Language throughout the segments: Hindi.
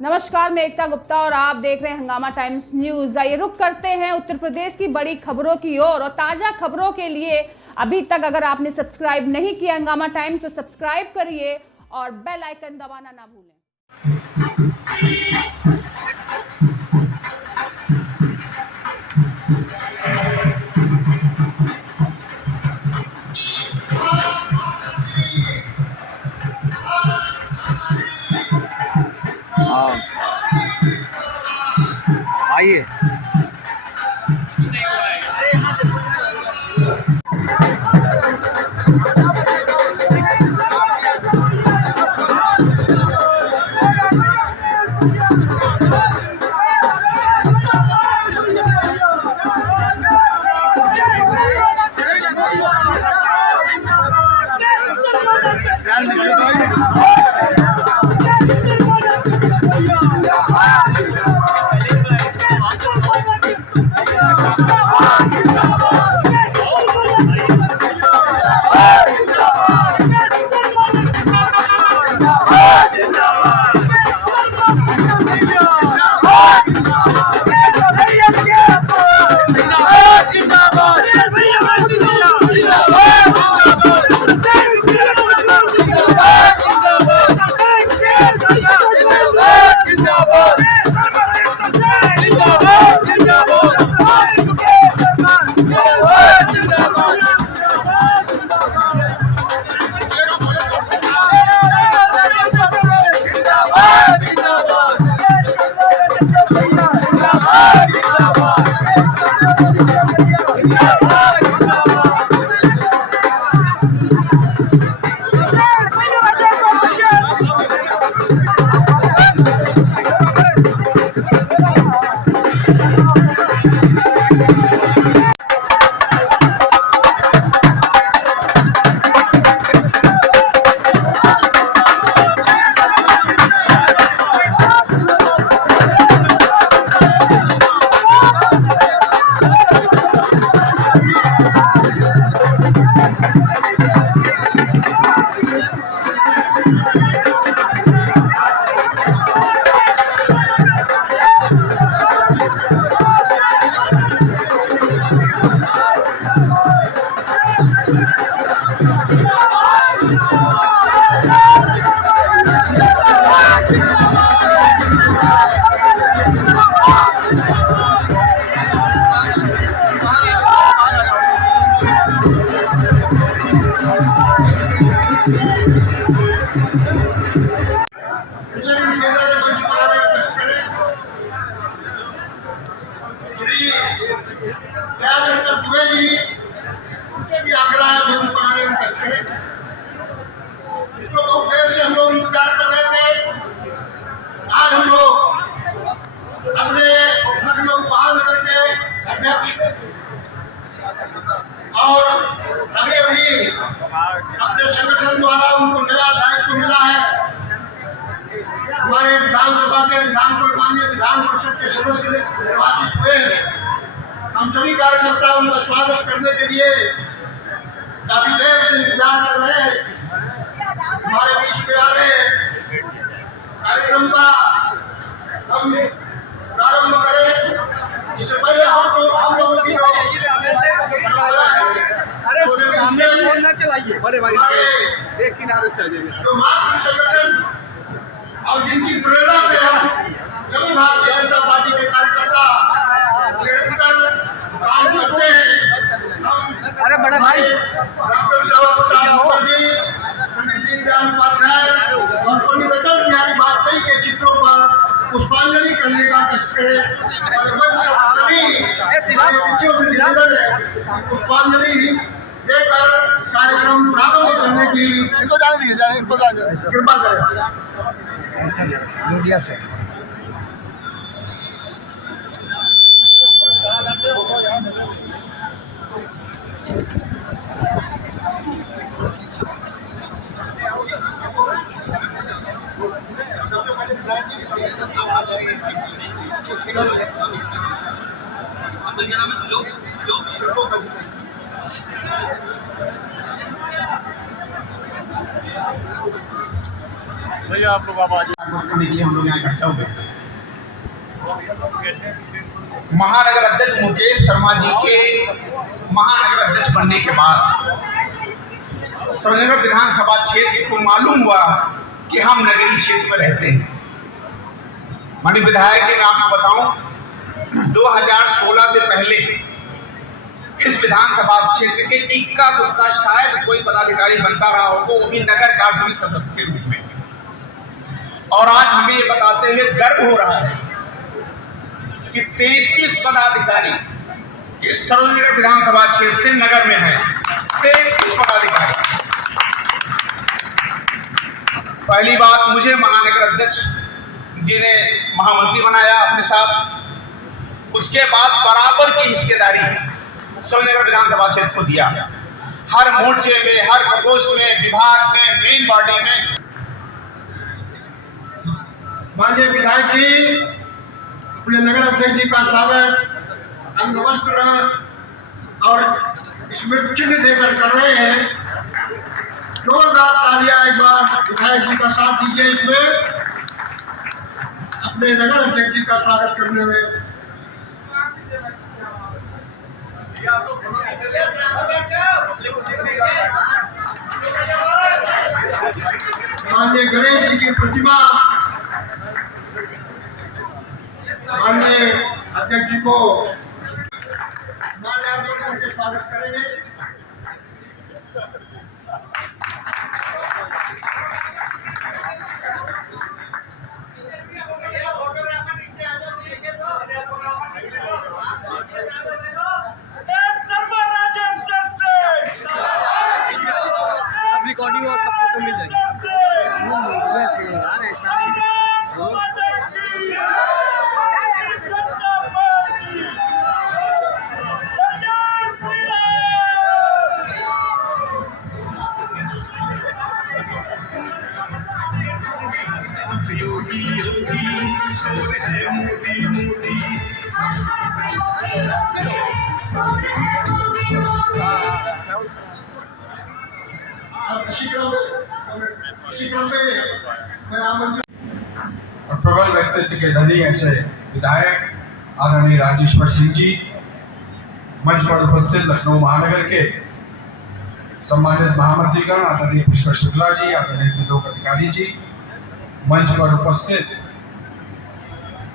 नमस्कार, मैं एकता गुप्ता और आप देख रहे हैं हंगामा टाइम्स न्यूज। आइए रुक करते हैं उत्तर प्रदेश की बड़ी खबरों की ओर और ताजा खबरों के लिए अभी तक अगर आपने सब्सक्राइब नहीं किया हंगामा टाइम्स तो सब्सक्राइब करिए और बेल आइकन दबाना ना भूलें। आइए उनसे भी आग्रह है मंच पर आने का। इसको बहुत देर से हम लोग इंतजार कर रहे थे। आज हम लोग अपने लखनऊ महानगर के अध्यक्ष और अभी अपने संगठन द्वारा उनको नया दायित्व मिला है। हमारे विधानसभा के माननीय विधान परिषद के सदस्य निर्वाचित हुए हैं। हम सभी कार्यकर्ता उनका स्वागत करने के लिए काफी देर से इंतजार कर रहे हैं। हमारे बीच में आ रहे कार्यक्रम का हम प्रारंभ करें। इससे पहले हम लोगों की जो मातृ संगठन और जिनकी प्रेरणा से हम सभी भारतीय जनता पार्टी के कार्यकर्ता निरंतर काम करते हैं। हम अरे बड़े भाई डॉक्टर श्यामा मुखर्जी, पंडित दीनदयाल उपाध्याय और पंडित अटल बिहारी वाजपेयी के चित्रों पर पुष्पांजलि करने का कष्ट करें। पुष्पांजलि देकर कार्यक्रम प्रारंभ करने की इनको जाने दीजिए, इनको कृपा करें मीडिया से। भैया आप लोग आवाज बात करने के लिए हम लोग यहाँ इकट्ठे हुए। महानगर अध्यक्ष मुकेश शर्मा जी के महानगर अध्यक्ष बनने के बाद श्रीनगर विधानसभा क्षेत्र को मालूम हुआ कि हम नगरीय क्षेत्र में रहते हैं। माननीय विधायक जी, मैं आपको बताऊं, 2016 से पहले इस विधानसभा क्षेत्र के इक्का दुक्का शायद कोई पदाधिकारी बनता रहा हो, वो भी नगर काउंसिल सदस्य के रूप में। और आज हमें ये बताते हुए गर्व हो रहा है कि 33 पदाधिकारी इस सरोजनगर विधानसभा क्षेत्र से नगर में है। 33 पदाधिकारी। पहली बात, मुझे महानगर अध्यक्ष जी ने महामंत्री बनाया अपने साथ। उसके बाद बराबर की हिस्सेदारी सरोजनगर विधानसभा क्षेत्र को दिया। हर मोर्चे में, हर प्रकोष्ठ में, विभाग में, मेन बॉडी में। माननीय विधायक जी अपने नगर अध्यक्ष जी का स्वागत अंगवस्त्र और स्मृति चिन्ह देकर कर रहे हैं। जोरदार तालियां एक बार विधायक जी का साथ दीजिए इसमें, अपने नगर अध्यक्ष जी का स्वागत करने में। माननीय गणेश जी की प्रतिमा माननीय अध्यक्ष जी को माल्यार्पण करके स्वागत करेंगे। रिकॉर्डिंग और सब फोटो मिल जाएगी। और प्रबल व्यक्तित्व के धनी ऐसे विधायक आदरणीय राजेश्वर सिंह जी, मंच पर उपस्थित लखनऊ महानगर के सम्मानित महामंत्रीगण आदरणीय पुष्कर शुक्ला जी, आदरणीय त्रिलोक अधिकारी जी, मंच पर उपस्थित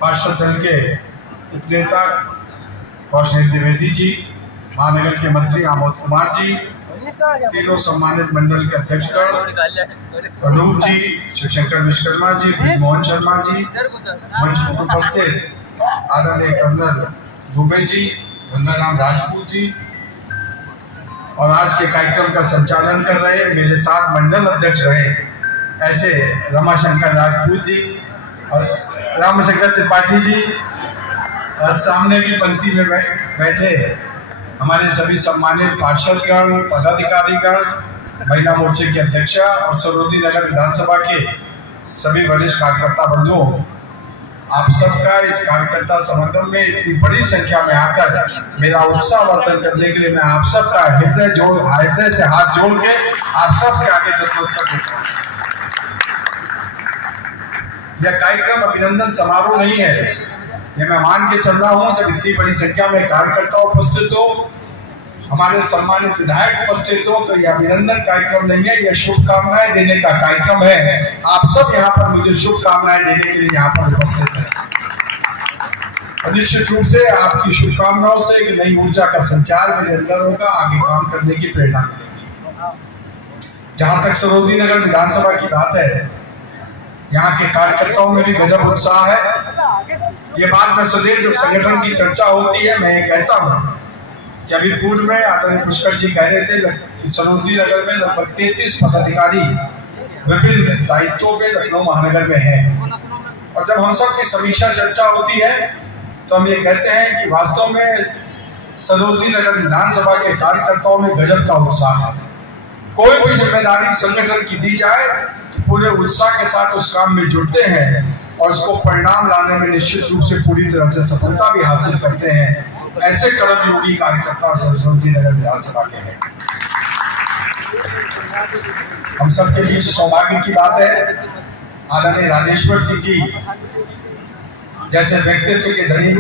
पार्षद दल के उपनेता कौशल द्विवेदी जी, महानगर के मंत्री आमोद कुमार जी, तीनों सम्मानित मंडल के अध्यक्षगण अनूप जी, शिवशंकर विश्वकर्मा जी, ब्रिजमोहन शर्मा जी, मंच पर उपस्थित आदरणीय कर्नल दुबे जी, गंगाराम राजपूत जी, और आज के कार्यक्रम का संचालन कर रहे मेरे साथ मंडल अध्यक्ष रहे ऐसे रमाशंकर राजपूत जी और रामशंकर त्रिपाठी जी, और सामने की पंक्ति में बैठे हमारे सभी सम्मानित पार्षदगण, पदाधिकारीगण, महिला मोर्चे की अध्यक्षा और सरोजनी नगर विधानसभा के सभी वरिष्ठ कार्यकर्ता बंधुओं, आप सबका इस कार्यकर्ता समागम में इतनी बड़ी संख्या में आकर मेरा उत्साह वर्धन करने के लिए मैं आप सबका हृदय से हाथ जोड़ के आप सबके आगे नतमस्तक होता हूं। यह कार्यक्रम अभिनंदन समारोह नहीं है, ये मैं मान के चल रहा हूं। जब इतनी बड़ी संख्या में कार्यकर्ता उपस्थित हो, हमारे सम्मानित विधायक उपस्थित हो, तो यह अभिनंदन कार्यक्रम नहीं है, यह शुभकामनाएं देने का कार्यक्रम है। आप सब यहाँ पर मुझे शुभकामनाएं देने के लिए यहाँ पर उपस्थित हैं और निश्चित रूप से आपकी शुभकामनाओं से एक नई ऊर्जा का संचार मेरे अंदर होगा, आगे काम करने की प्रेरणा मिलेगी। जहां तक सरोजनी नगर विधानसभा की बात है, यहाँ के कार्यकर्ताओं में भी गजब उत्साह है। ये बात मैं सदैव जब संगठन की चर्चा होती है मैं ये कहता हूँ कि अभी पूर्व में आदरणीय पुष्कर जी कह रहे थे कि सरोजनी नगर में लगभग 33 पदाधिकारी विभिन्न दायित्वों पे लखनऊ महानगर में हैं। और जब हम सब की समीक्षा चर्चा होती है तो हम ये कहते हैं कि वास्तव में सरोजनी नगर विधानसभा के कार्यकर्ताओं में गजब का उत्साह है। कोई भी जिम्मेदारी संगठन की दी जाए तो पूरे उत्साह के साथ उस काम में जुटते हैं और उसको परिणाम लाने में निश्चित रूप से पूरी तरह से सफलता भी हासिल करते हैं। ऐसे कर्मयोगी कार्यकर्ता सरोजनी नगर विधानसभा के हैं। हम सबके बीच सौभाग्य की बात है आदरणीय राजेश्वर सिंह जी जैसे व्यक्तित्व के धनी,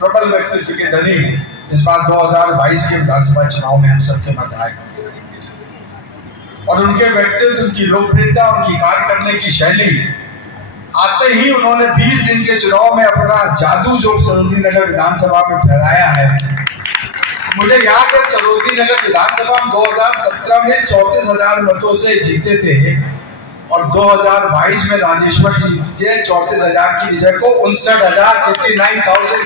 प्रबल व्यक्तित्व के धनी इस बार 2022 के विधानसभा चुनाव में हम सबके मध्य आए और उनके व्यक्तित्व, उनकी लोकप्रियता, उनकी कार्य करने की शैली, आते ही उन्होंने 20 दिन के चुनाव में अपना जादू जो सरोजनी नगर विधानसभा में फहराया है। मुझे याद है सरोजनी नगर विधानसभा में 2017 में 34,000 मतों से जीते थे और 2022 में राजेश्वर जी जीते 34,000 की विजय को 59,000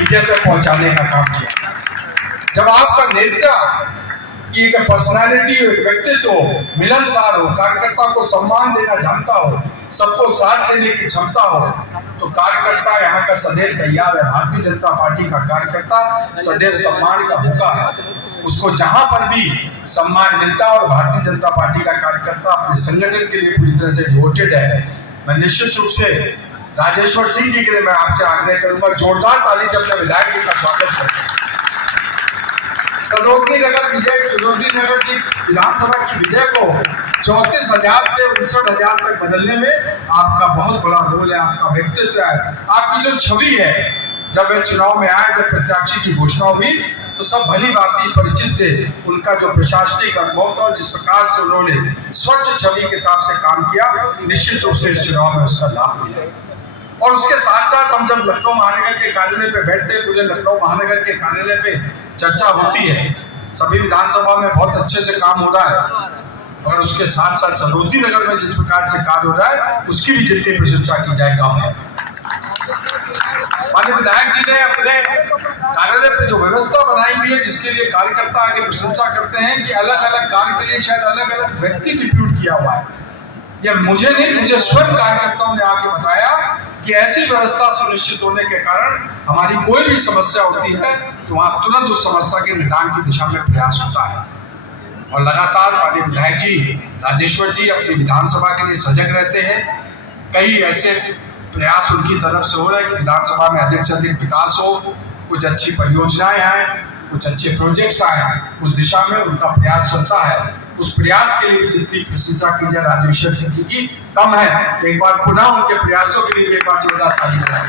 विजय तक पहुंचाने का काम किया। जब आपका नेता की एक पर्सनालिटी हो, एक व्यक्तित्व हो, मिलनसार हो, कार्यकर्ता को सम्मान देना जानता हो, सबको साथ लेने की क्षमता हो, तो कार्यकर्ता यहाँ का सदैव तैयार है। भारतीय जनता पार्टी का कार्यकर्ता सदैव सम्मान का भूखा है, उसको जहां पर भी सम्मान मिलता है और भारतीय जनता पार्टी का कार्यकर्ता अपने संगठन के लिए पूरी तरह से डिवोटेड है। मैं निश्चित रूप से राजेश्वर सिंह जी के लिए मैं आपसे आग्रह करूंगा, जोरदार ताली से अपने विधायक जी का स्वागत करें। सरोजनी नगर की विधानसभा की विजय को 34,000 से 59,000 तक बदलने में आपका बहुत बड़ा रोल है, आपका व्यक्तित्व है, आपकी जो छवि है। जब वे चुनाव में आए, जब प्रत्याशी की घोषणा हुई तो सब भली भांति परिचित थे। उनका जो प्रशासनिक अनुभव था, जिस प्रकार से उन्होंने स्वच्छ छवि के हिसाब से काम किया, निश्चित रूप से इस चुनाव में उसका लाभ मिला। और उसके साथ साथ हम जब लखनऊ महानगर के कार्यालय पे बैठते हैं, पूरे लखनऊ महानगर के कार्यालय पे चर्चा होती है, सभी विधानसभा में बहुत अच्छे से काम हो रहा है, और उसके साथ साथ सरोजनी नगर में जिस प्रकार से कार्य हो रहा है उसकी भी जितनी प्रशंसा की जाए कम है। माननीय विधायक जी ने अपने कार्यालय पे जो व्यवस्था बनाई हुई है, जिसके लिए कार्यकर्ता आगे प्रशंसा करते हैं कि अलग अलग कार्य के लिए शायद अलग अलग व्यक्ति डिप्यूट किया हुआ है। यह मुझे नहीं, मुझे स्वयं कार्यकर्ताओं ने आके बताया कि ऐसी व्यवस्था सुनिश्चित होने के कारण हमारी कोई भी समस्या होती है तो वहां तुरंत उस समस्या के निदान की दिशा में प्रयास होता है। और लगातार माननीय विधायक जी राजेश्वर जी अपनी विधानसभा के लिए सजग रहते हैं। कई ऐसे प्रयास उनकी तरफ से हो रहे हैं कि विधानसभा में अधिक से अधिक विकास हो, कुछ अच्छी परियोजनाएं आए, कुछ अच्छे प्रोजेक्ट्स आए, उस दिशा में उनका प्रयास चलता है। उस प्रयास के लिए जितनी प्रशंसा की जाए राजेश्वर सिंह जी की कम है। एक बार पुनः उनके प्रयासों के लिए एक बार जोरदार ताली बजाएं।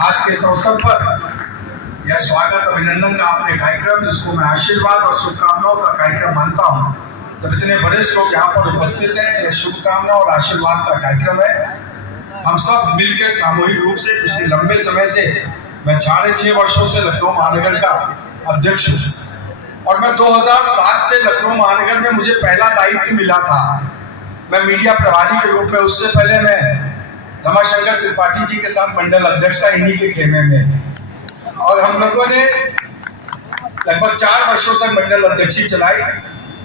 आज के इस अवसर पर यह स्वागत अभिनंदन का आपने कार्यक्रम, जिसको मैं आशीर्वाद और शुभकामनाओं का कार्यक्रम मानता हूँ, जब इतने वरिष्ठ लोग यहाँ पर उपस्थित हैं, यह शुभकामना और आशीर्वाद का कार्यक्रम है। हम सब मिलकर सामूहिक रूप से पिछले लंबे समय से, मैं 6.5 वर्षों से लखनऊ महानगर का अध्यक्ष हूँ और मैं 2007 से लखनऊ महानगर में मुझे पहला दायित्व मिला था। मैं मीडिया प्रभारी के रूप में, उससे पहले मैं रमाशंकर त्रिपाठी जी के साथ मंडल अध्यक्ष था इन्हीं के खेमे में, और हम लोगों ने लगभग 4 वर्षों तक मंडल अध्यक्षी चलाई।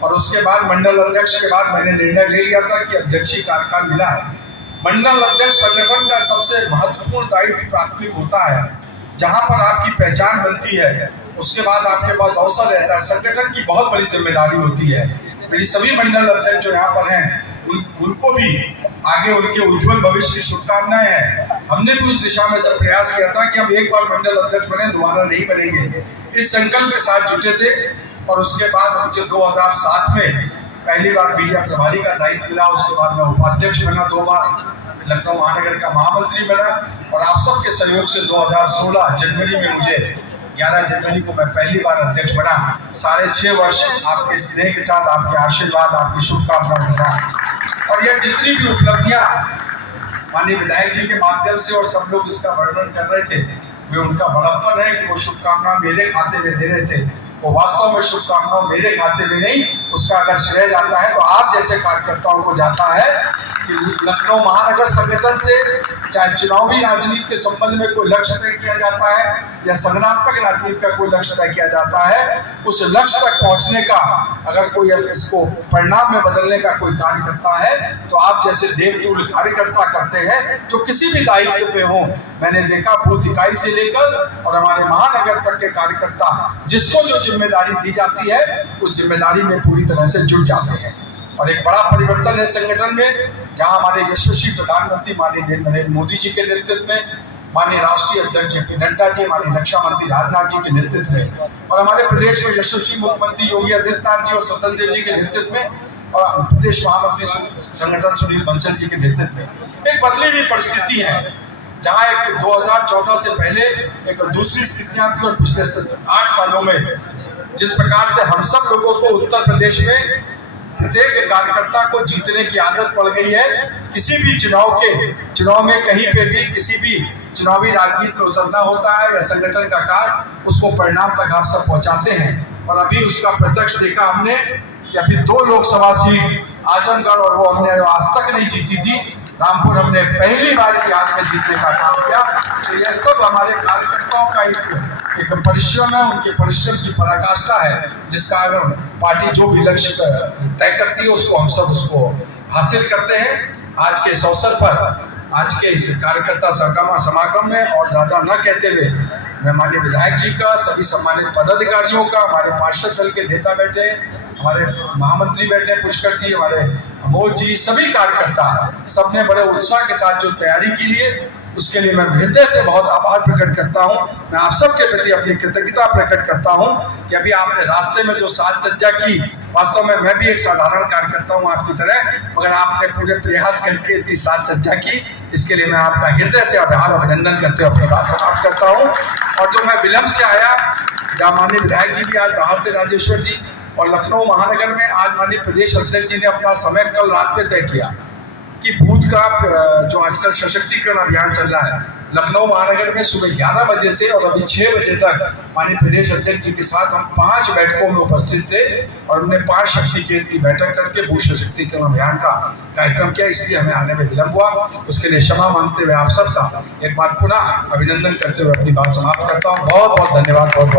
और उसके बाद मंडल अध्यक्ष के बाद मैंने निर्णय ले लिया था कि अध्यक्षीय कार्यकाल मिला है। मंडल अध्यक्ष संगठन का सबसे महत्वपूर्ण दायित्व प्राथमिक होता है, जहां पर आपकी पहचान बनती है, उसके बाद आपके पास अवसर रहता है। संगठन की बहुत बड़ी जिम्मेदारी होती है। मेरी सभी मंडल अध्यक्ष जो यहाँ पर हैं उनको भी आगे उनके उज्जवल भविष्य की शुभकामनाएं हैं। हमने भी उस दिशा में सब प्रयास किया था कि हम एक बार मंडल अध्यक्ष बने, दोबारा नहीं बनेंगे, इस संकल्प के साथ जुटे थे। और उसके बाद मुझे 2007 में पहली बार मीडिया प्रभारी का दायित्व मिला। उसके बाद मैं उपाध्यक्ष बना, 2 बार लखनऊ महानगर का महामंत्री बना, और आप सबके सहयोग से 2016 जनवरी में मुझे 11 जनवरी को मैं पहली बार अध्यक्ष बना। 6.5 वर्ष आपके स्नेह के साथ, आपके आशीर्वाद, आपकी शुभकामनाओं के साथ, और यह जितनी भी उपलब्धियां माननीय विधायक जी के माध्यम से और सब लोग इसका वर्णन कर रहे थे, वे उनका बड़प्पन है कि वो शुभकामना मेरे खाते में दे रहे थे। वो वास्तव में शुभकामनाओं मेरे खाते में नहीं, उसका अगर श्रेय जाता है तो आप जैसे कार्यकर्ताओं को जाता है कि लखनऊ महानगर संगठन से चाहे चुनावी राजनीति के संबंध में कोई लक्ष्य तय किया जाता है या संगठनात्मक राजनीति का कोई लक्ष्य तय किया जाता है, उस लक्ष्य तक पहुंचने का अगर कोई इसको परिणाम में बदलने का कोई कार्य करता है तो आप जैसे देवतुल्य कार्यकर्ता करते हैं, जो किसी भी दायित्व पे हो। मैंने देखा बूथ इकाई से लेकर और हमारे महानगर तक के कार्यकर्ता जिसको जो जिम्मेदारी दी जाती है उस जिम्मेदारी में पूरी तरह से जुट जाते हैं। और एक बड़ा परिवर्तन है संगठन में, जहां हमारे यशस्वी प्रधानमंत्री माननीय नरेंद्र मोदी जी के नेतृत्व में, माननीय राष्ट्रीय अध्यक्ष जेपी नड्डा जी, माननीय रक्षा मंत्री राजनाथ जी के नेतृत्व में, और हमारे प्रदेश में यशस्वी मुख्यमंत्री योगी आदित्यनाथ जी और स्वतंत्र देव जी के नेतृत्व में और प्रदेश महामंत्री संगठन सुनील बंसल जी के नेतृत्व में एक बदली हुई परिस्थिति है, जहां एक 2014 से पहले एक दूसरी स्थितियां थी और पिछले 8 सालों में जिस प्रकार से हम सब लोगों को उत्तर प्रदेश में प्रत्येक कार्यकर्ता को जीतने की आदत पड़ गई है। किसी भी चुनाव में कहीं पे भी किसी भी चुनावी राजनीति में उतरना होता है या संगठन का कार्य उसको परिणाम तक आप सब पहुंचाते हैं, और अभी उसका प्रत्यक्ष देखा हमने कि अभी 2 लोकसभा सीट आजमगढ़ और वो हमने आज तक नहीं जीती थी, रामपुर हमने पहली बार इतिहास में जीतने का काम किया। तो यह सब हमारे कार्यकर्ताओं का एक परिश्रम है, उनके परिश्रम की पराकाष्ठा है, जिसका अगर पार्टी जो भी लक्ष्य तय करती है उसको हम सब उसको हासिल करते हैं। आज के इस अवसर पर, आज के इस कार्यकर्ता समागम में और ज़्यादा न कहते हुए मैं माननीय विधायक जी का, सभी सम्मानित पदाधिकारियों का, हमारे पार्षद दल के नेता बैठे, हमारे महामंत्री बैठे पुष्कर जी, हमारे अमोद जी, सभी कार्यकर्ता सबने बड़े उत्साह के साथ जो तैयारी की लिए उसके लिए मैं हृदय से बहुत आभार प्रकट करता हूं। मैं आप सबके प्रति अपनी कृतज्ञता प्रकट करता हूं कि अभी आपने रास्ते में जो साज सज्जा की, वास्तव में मैं भी एक साधारण कार्यकर्ता हूं आपकी तरह, मगर आपने पूरे प्रयास करके इतनी साज सज्जा की, इसके लिए मैं आपका हृदय से आभार अभिनंदन करते हुए अपनी बात समाप्त करता हूँ। और जो मैं विलम्ब से आया, जहाँ माननीय विधायक जी भी आज बाहर थे, राजेश्वर जी, और लखनऊ महानगर में आज माननीय प्रदेश अध्यक्ष जी ने अपना समय कल रात में तय किया कि बूथ का जो आजकल सशक्तिकरण अभियान चल रहा है लखनऊ महानगर में सुबह 11 बजे से और अभी 6 बजे तक माननीय प्रदेश अध्यक्ष जी के साथ हम 5 बैठकों में उपस्थित थे और हमने 5 शक्ति केंद्र की बैठक करके बूथ सशक्तिकरण अभियान का कार्यक्रम किया, इसलिए हमें आने में विलम्ब हुआ। उसके लिए क्षमा मांगते हुए आप सबका एक बार पुनः अभिनंदन करते हुए अपनी बात समाप्त करता हूँ। बहुत बहुत धन्यवाद, बहुत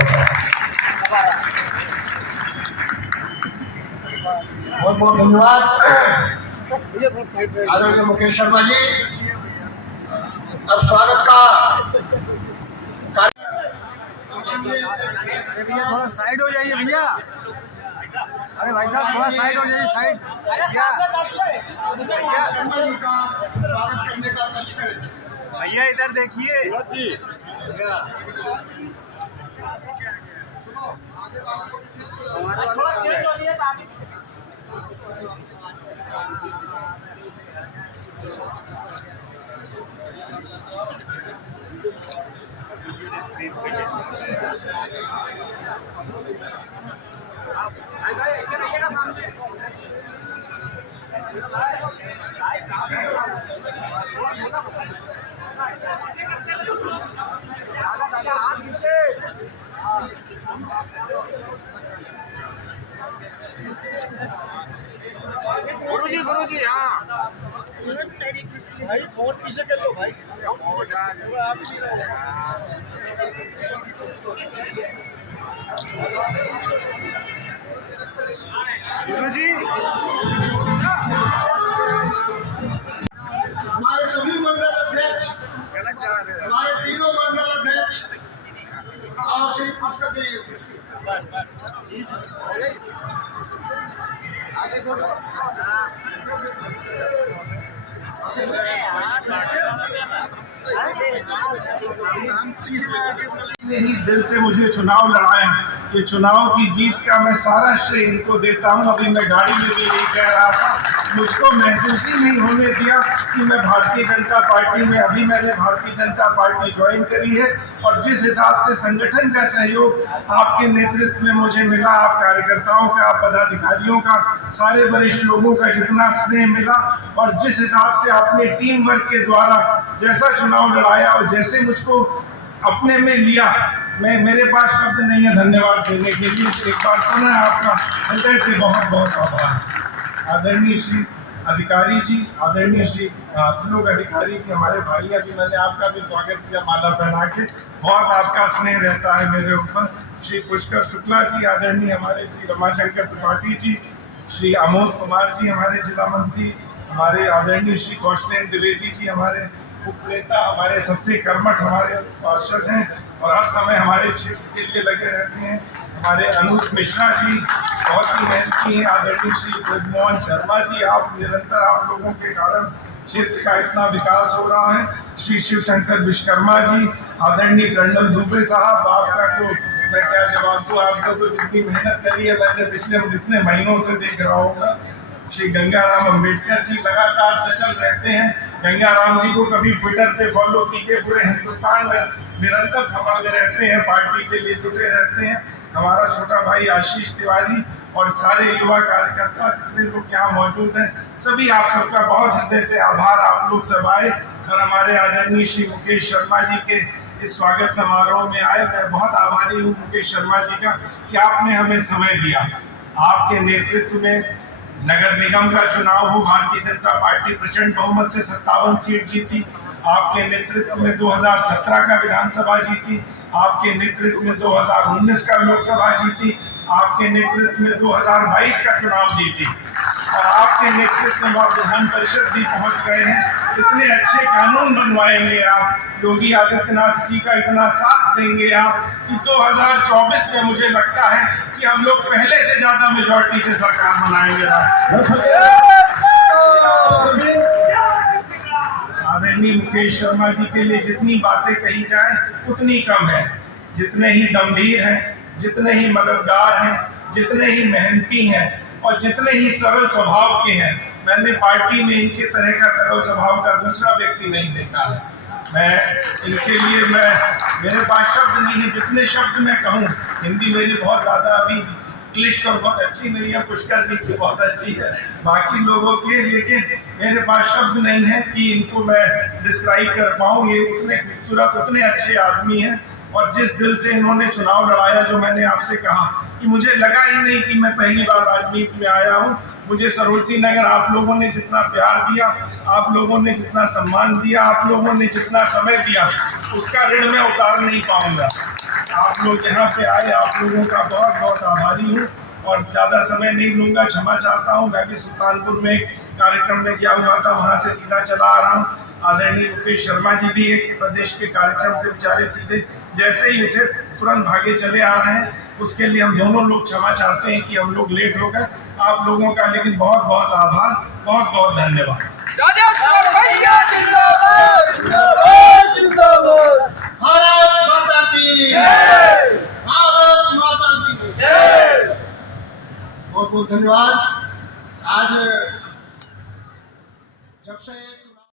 बहुत धन्यवाद आदरणीय मुकेश शर्मा जी। अब स्वागत का भैया थोड़ा साइड हो जाइए भैया। अरे भाई साहब थोड़ा साइड हो जाइए, साइड। शर्मा जी का स्वागत करने का प्रश्न करें। भैया इधर देखिए। गुरुजी हाँ भाई फोन पीछे कर लो भाई। गुरुजी हमारे सभी मंडल अध्यक्ष, हमारे तीनों मंडल अध्यक्ष और श्री पुष्कर जी आगे फोटो ही दिल से मुझे चुनाव लड़ाया, ये चुनाव की जीत का मैं सारा श्रेय इनको देता हूँ। अभी मैं गाड़ी में भी नहीं कह रहा था, मुझको महसूस ही नहीं होने दिया कि मैं भारतीय जनता पार्टी में, अभी मैंने भारतीय जनता पार्टी ज्वाइन करी है और जिस हिसाब से संगठन का सहयोग आपके नेतृत्व में मुझे मिला, आप कार्यकर्ताओं का, पदाधिकारियों का, सारे वरिष्ठ लोगों का जितना स्नेह मिला और जिस हिसाब से आपने टीम वर्क के द्वारा जैसा चुनाव लड़ाया और जैसे मुझको अपने में लिया, मेरे पास शब्द नहीं है धन्यवाद देने के लिए। एक बार पुनः आपका हृदय से बहुत बहुत आभार। आदरणीय श्री अधिकारी जी, आदरणीय श्री लोक अधिकारी जी, हमारे भाई, अभी मैंने आपका भी स्वागत किया माला पहना के, बहुत आपका स्नेह रहता है मेरे ऊपर। श्री पुष्कर शुक्ला जी, आदरणीय हमारे श्री रमाशंकर त्रिपाठी जी, श्री अमोद कुमार जी हमारे जिला मंत्री, हमारे आदरणीय श्री कौशलेन्द्र द्विवेदी जी हमारे उपनेता, हमारे सबसे कर्मठ हमारे पार्षद हैं और हर समय हमारे क्षेत्र के लिए लगे रहते हैं। हमारे अनूप मिश्रा जी बहुत ही मेहनती हैं। आदरणीय श्री ब्रजमोहन शर्मा जी, आप निरंतर, आप लोगों के कारण क्षेत्र का इतना विकास हो रहा है। श्री शिवशंकर विश्वकर्मा जी, आदरणीय कर्नल दुबे साहब, आपका तो मैं क्या जवाब दूँ, आपने तो जितनी मेहनत करी है मैंने पिछले जितने महीनों से देख रहा होगा। श्री गंगाराम अम्बेडकर जी लगातार सचल रहते हैं। गंगाराम जी को कभी ट्विटर पे फॉलो कीजिए, पूरे हिंदुस्तान में निरंतर खबर में रहते हैं, पार्टी के लिए जुटे रहते हैं। हमारा छोटा भाई आशीष तिवारी और सारे युवा कार्यकर्ता जितने लोग यहाँ मौजूद हैं, सभी आप सबका बहुत हृदय से आभार। आप लोग सब आए और हमारे आदरणीय श्री मुकेश शर्मा जी के इस स्वागत समारोह में आए। मैं बहुत आभारी हूँ मुकेश शर्मा जी का कि आपने हमें समय दिया। आपके नेतृत्व में नगर निगम का चुनाव हो, भारतीय जनता पार्टी प्रचंड बहुमत से 57 सीट जीती। आपके नेतृत्व में 2017 का विधानसभा जीती, आपके नेतृत्व में 2019 का लोकसभा जीती, आपके नेतृत्व में 2022 का चुनाव जीती और आपके नेतृत्व में विधान परिषद भी पहुंच गए हैं। इतने अच्छे कानून बनवाएंगे आप, योगी आदित्यनाथ जी का इतना साथ देंगे आप कि 2024 में मुझे लगता है कि हम लोग पहले से ज्यादा मेजॉरिटी से सरकार बनाएंगे। आदरणीय मुकेश शर्मा जी के लिए जितनी बातें कही जाए उतनी कम है। जितने ही गंभीर हैं, जितने ही मददगार हैं, जितने ही मेहनती हैं और जितने ही सरल स्वभाव के हैं, मैंने पार्टी में इनके तरह का सरल स्वभाव का दूसरा व्यक्ति नहीं देखा है। मैं इनके लिए मेरे पास शब्द नहीं है। जितने शब्द मैं कहूँ, हिंदी मेरी बहुत ज़्यादा अभी क्लिष्ट और बहुत अच्छी नहीं है, पुष्कर जी की बहुत अच्छी है बाकी लोगों के, लेकिन मेरे पास शब्द नहीं है कि इनको मैं डिस्क्राइब कर पाऊँ। ये उतने खूबसूरत, उतने अच्छे आदमी हैं और जिस दिल से इन्होंने चुनाव लड़ाया, जो मैंने आपसे कहा कि मुझे लगा ही नहीं कि मैं पहली बार राजनीति में आया हूँ। मुझे सरोजनी नगर आप लोगों ने जितना प्यार दिया, आप लोगों ने जितना सम्मान दिया, आप लोगों ने जितना समय दिया, उसका ऋण मैं उतार नहीं पाऊंगा। आप लोग यहाँ पे आए, आप लोगों का बहुत बहुत आभारी हूँ और ज़्यादा समय नहीं लूँगा, क्षमा चाहता हूँ। मैं भी सुल्तानपुर में एक कार्यक्रम में गया हुआ था, वहाँ से सीधा चला आ रहा हूँ। आदरणीय मुकेश शर्मा जी भी एक प्रदेश के कार्यक्रम से बेचारे सीधे जैसे ही उठे तुरंत भागे चले आ रहे हैं। उसके लिए हम दोनों लोग क्षमा चाहते हैं कि हम लोग लेट हो गए। आप लोगों का लेकिन बहुत बहुत आभार, बहुत बहुत धन्यवाद। भारत माता की जय, भारत माता की जय। बहुत बहुत धन्यवाद। आज जब से